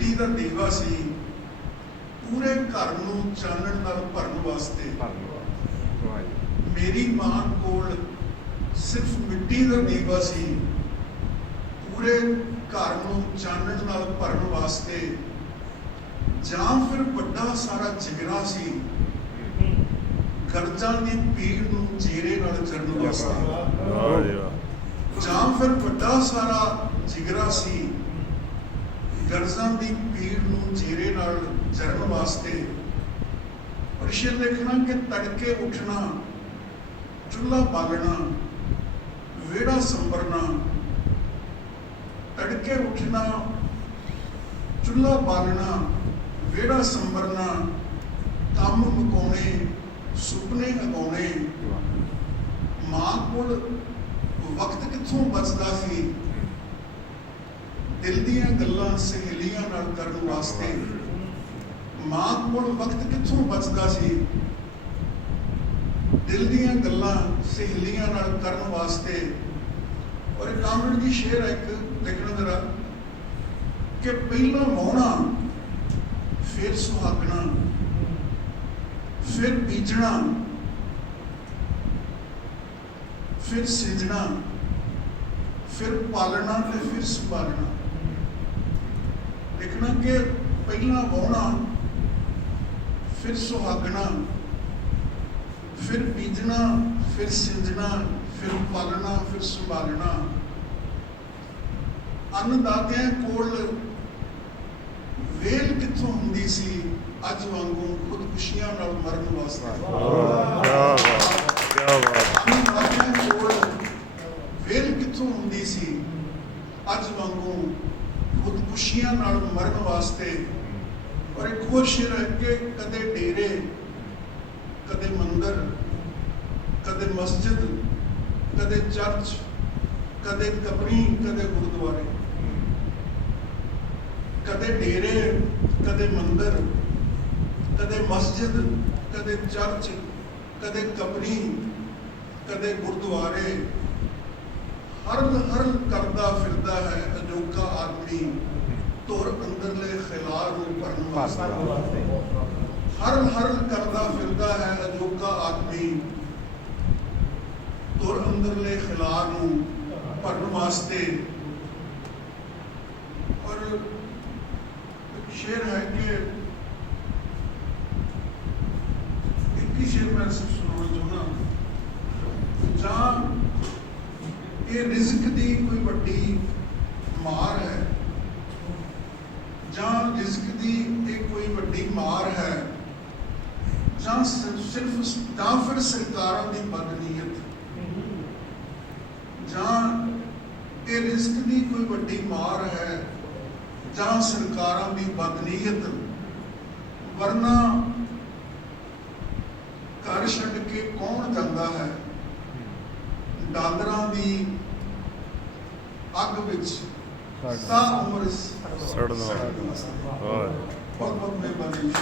ਮਿੱਟੀ ਦਾ ਦੀਵਾ ਸੀ ਪੂਰੇ ਘਰ ਨੂੰ ਚਾਨਣ ਨਾਲ ਭਰਨ ਵਾਸਤੇ। ਮੇਰੀ ਮਾਂ ਕੋਲ ਸਿਰਫ ਮਿੱਟੀ ਦਾ ਦੀਵਾ ਸੀ ਪੂਰੇ ਘਰ ਨੂੰ ਚਾਨਣ ਨਾਲ ਭਰਨ ਵਾਸਤੇ। ਜਾਂ ਫਿਰ ਵੱਡਾ ਸਾਰਾ ਜਿਗਰਾ ਸੀ ਗਰਜਾਂ ਦੀ ਪੀੜ ਨੂੰ ਚਿਹਰੇ ਨਾਲ ਚੜਨ ਵਾਸਤੇ। ਜਾਂ ਫਿਰ ਵੱਡਾ ਸਾਰਾ ਜਿਗਰਾ ਸੀ ਗਰਜ਼ਾਂ ਦੀ ਪੀੜ ਨੂੰ ਚਿਹਰੇ ਨਾਲ ਚੜਨ ਵਾਸਤੇ ਔਰ ਸ਼ੇਰ ਕਿ ਤੜਕੇ ਉੱਠਣਾ, ਚੁੱਲ੍ਹਾ ਬਾਲਣਾ, ਵਿਹੜਾ ਸੰਭਰਨਾ, ਤੜਕੇ ਉੱਠਣਾ, ਚੁੱਲ੍ਹਾ ਬਾਲਣਾ, ਵਿਹੜਾ ਸੰਭਰਨਾ, ਕੰਮ ਮੁਕਾਉਣੇ, ਸੁਪਨੇ ਅਗਾਉਣੇ। ਮਾਂ ਕੋਲ ਵਕਤ ਕਿੱਥੋਂ ਬਚਦਾ ਸੀ? ਦਿਲ ਦੀਆਂ ਗੱਲਾਂ ਸਹੇਲੀਆਂ ਨਾਲ ਕਰਨ ਵਾਸਤੇ ਮਾਂ ਕੋਲ ਵਕਤ ਕਿੱਥੋਂ ਬਚਦਾ ਸੀ? ਦਿਲ ਦੀਆਂ ਗੱਲਾਂ ਸਹੇਲੀਆਂ ਨਾਲ ਕਰਨ ਵਾਸਤੇ ਔਰ ਇਹ ਕਾਮਰੇਡ ਦੀ ਸ਼ੇਰ ਹੈ ਇੱਕ, ਦੇਖਣਾ ਜਰਾ, ਕਿ ਪਹਿਲਾਂ ਵਾਉਣਾ ਫਿਰ ਸੁਹਾਗਣਾ, ਫਿਰ ਬੀਜਣਾ ਫਿਰ ਸਿਜਣਾ, ਫਿਰ ਪਾਲਣਾ ਤੇ ਫਿਰ ਸੰਭਾਲਣਾ। ਦੇਖਣਾ ਕਿ ਪਹਿਲਾਂ ਵਾਉਣਾ ਫਿਰ ਸੁਹਾਗਣਾ ਫਿਰ ਬੀਜਣਾ ਫਿਰ ਸਿੰਜਣਾ ਫਿਰ ਪਾਲਣਾ ਫਿਰ ਸੰਭਾਲਣਾ। ਅੰਨਦਾਤਿਆਂ ਕੋਲ ਵੇਲ ਕਿੱਥੋਂ ਹੁੰਦੀ ਸੀ ਅੱਜ ਵਾਂਗੂ ਖੁਦਕੁਸ਼ੀਆਂ ਨਾਲ ਮਰਨ ਵਾਸਤੇ। ਵਾਹ ਕੀ ਬਾਤ ਅੰਨਦਾਤਿਆਂ ਕੋਲ ਵੇਲ ਕਿੱਥੋਂ ਹੁੰਦੀ ਸੀ ਅੱਜ ਵਾਂਗੂ ਖੁਦਕੁਸ਼ੀਆਂ ਨਾਲ ਮਰਨ ਵਾਸਤੇ ਔਰ ਇੱਕ ਹੋਰ ਸ਼ੇਰ ਹੈ ਕਦੇ ਡੇਰੇ, ਕਦੇ ਮੰਦਰ, ਕਦੇ ਮਸਜਿਦ, ਕਦੇ ਚਰਚ, ਕਦੇ ਕਬਰੀ, ਕਦੇ ਗੁਰਦੁਆਰੇ, ਕਦੇ ਡੇਰੇ, ਕਦੇ ਮੰਦਰ, ਕਦੇ ਮਸਜਿਦ, ਕਦੇ ਚਰਚ, ਕਦੇ ਕਬਰੀ, ਕਦੇ ਗੁਰਦੁਆਰੇ। ਹਰਨ ਹਰ ਕਰਦਾ ਫਿਰਦਾ ਹੈ ਅਜੋਕਾ ਆਦਮੀ। ਧੁਰ ਅੰਦਰਲੇ ਖਿਲਾਰ ਨੂੰ ਭਰਨ ਵਾਸਤੇ। ਹਰ ਹਰ ਕਰਦਾ ਫਿਰਦਾ ਹੈ ਅਜੋਕਾ ਆਦਮੀ। ਧੁਰ ਅੰਦਰਲੇ ਖਿਲਾਰ ਨੂੰ ਭਰਨ ਵਾਸਤੇ। ਔਰ ਸ਼ੇਰ ਹੈ ਕਿ ਇੱਕ ਹੀ ਸ਼ੇਰ ਮੈਂ ਸੁਣਾਉਣਾ ਚਾਹੁੰਦਾ। ਜਾਂ ਇਹ ਰਿਜ਼ਕ ਦੀ ਕੋਈ ਵੱਡੀ ਮਾਰ ਹੈ। ਜਾਂ ਰਿਜ਼ਕ ਦੀ ਇਹ ਕੋਈ ਵੱਡੀ ਮਾਰ ਹੈ, ਜਾਂ ਸਿਰਫ ਜਾਂ ਫਿਰ ਸਰਕਾਰਾਂ ਦੀ ਬਦਨੀਅਤ, ਜਾਂ ਇਹ ਰਿਜ਼ਕ ਦੀ ਕੋਈ ਵੱਡੀ ਮਾਰ ਹੈ, ਜਾਂ ਸਰਕਾਰਾਂ ਦੀ ਬਦਨੀਅਤ, ਵਰਨਾ ਘਰ ਛੱਡ ਕੇ ਕੌਣ ਜਾਂਦਾ ਹੈ? ਡਾਲਰਾਂ ਦੀ ਅੱਗ ਵਿੱਚ ਸਾ ਉਮਰ ਸੜਨਾ ਵਾਹ ਬਹੁਤ ਬਹੁਤ ਮਿਹਰਬਾਨੀ।